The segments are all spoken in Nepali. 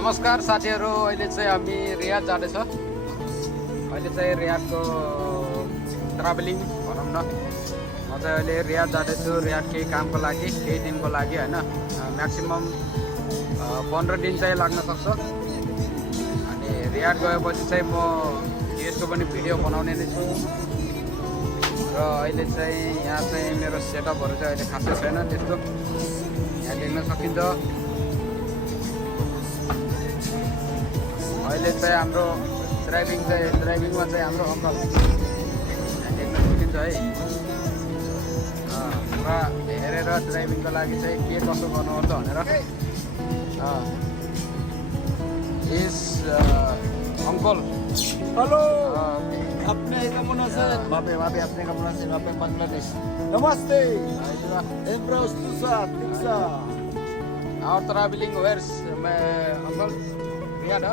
नमस्कार साथीहरू, अहिले चाहिँ हामी रियाद जाँदैछ। अहिले चाहिँ रियादको ट्राभलिङ भनौँ न। म चाहिँ अहिले रियाद जाँदैछु। रियाद केही कामको लागि, केही दिनको लागि होइन। म्याक्सिमम् 15 दिन चाहिँ लाग्न सक्छ। अनि रियाद गएपछि चाहिँ म यसको पनि भिडियो बनाउने नै छु। र अहिले चाहिँ यहाँ चाहिँ मेरो सेटअपहरू चाहिँ अहिले खासै छैन त्यस्तो। यहाँ देख्न सकिन्छ। अहिले चाहिँ हाम्रो ड्राइभिङमा चाहिँ हाम्रो अङ्कल यहाँ देख्न सकिन्छ है। पुरा हेरेर ड्राइभिङको लागि चाहिँ के कसो गर्नुपर्छ भनेर यस अङ्कल। हेलो, अपने केमन আছেন? बाबे আপনি কেমন আছেন? বাপে বাংলাদেশ। नमस्ते। एम्ब्रा उस्तुसा तिक्सा। Our traveling where's uncle? Riyadh.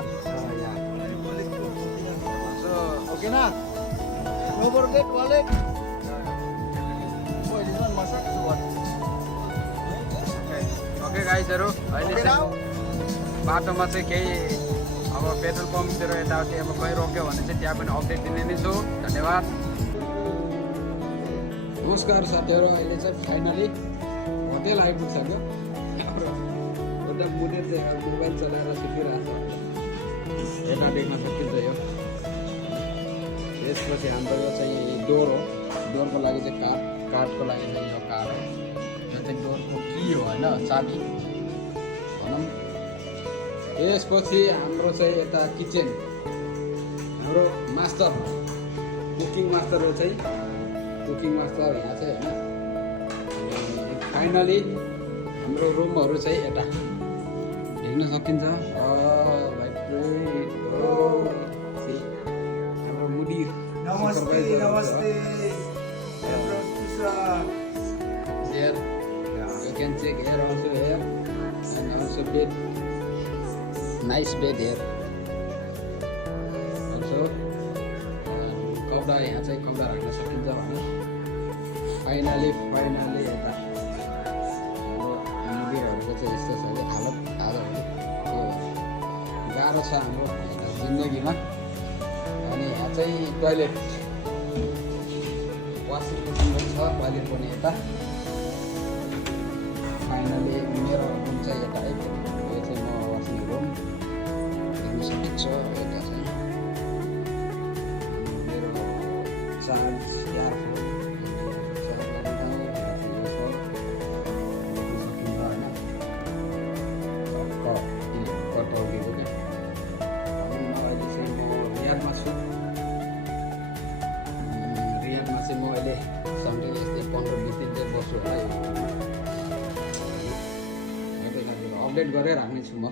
So Okay na? No forget wallet. Oh, this one masak to what? Okay गाइजहरू, अहिले चाहिँ बाटोमा चाहिँ केही अब पेट्रोल पम्पतिर यताउति अब कहीँ रोक्यो भने चाहिँ त्यहाँ पनि अपडेट दिने नै छु। धन्यवाद। नमस्कार साथीहरू, अहिले चाहिँ फाइनली होटेल आइपुगिसक्यो। हाम्रो एउटा मुने चाहिँ मोबाइल चलाएर सुतिरहेको छ। यता देख्न सकिन्छ यो। त्यसपछि हाम्रो यो चाहिँ डोर हो। डोरको लागि चाहिँ काठको लागि चाहिँ यो कार हो। यो चाहिँ डोरको की हो होइन, चाबी भनौँ। त्यसपछि हाम्रो चाहिँ यता किचन, हाम्रो मास्टर कुकिङ मास्टर हो चाहिँ कुकिङ मास्टर यहाँ चाहिँ होइन। फाइनली हाम्रो रुमहरू चाहिँ यता देख्न सकिन्छ। हाम्रो मुडिर नमस्ते नमस्ते। एम्ब्रा उस्तुसा। Here you can check here also here and also bed, nice bed here also. कपडा यहाँ चाहिँ कपडा राख्न सकिन्छ भनेर फाइनली यता मुभीहरूको चाहिँ यस्तो छ कि हालत आजहरू गाह्रो छ हाम्रो जिन्दगीमा। अनि यहाँ चाहिँ टोइलेट वासिङ मेसिन पनि छ, टोइलेट पनि यता। फाइनली मेरो रुम चाहिँ यता आइपुग्यो। यो चाहिँ म बस्ने रुम हेर्नु सकिन्छ। यता चाहिँ मेरो 4 कटौतीको क्या। अहिले चाहिँ म रियादमा छु। रियादमा चाहिँ म अहिले समथिङ यस्तै 15-20 दिन चाहिँ बस्छु होला। अपडेट गरेर राख्नेछु म।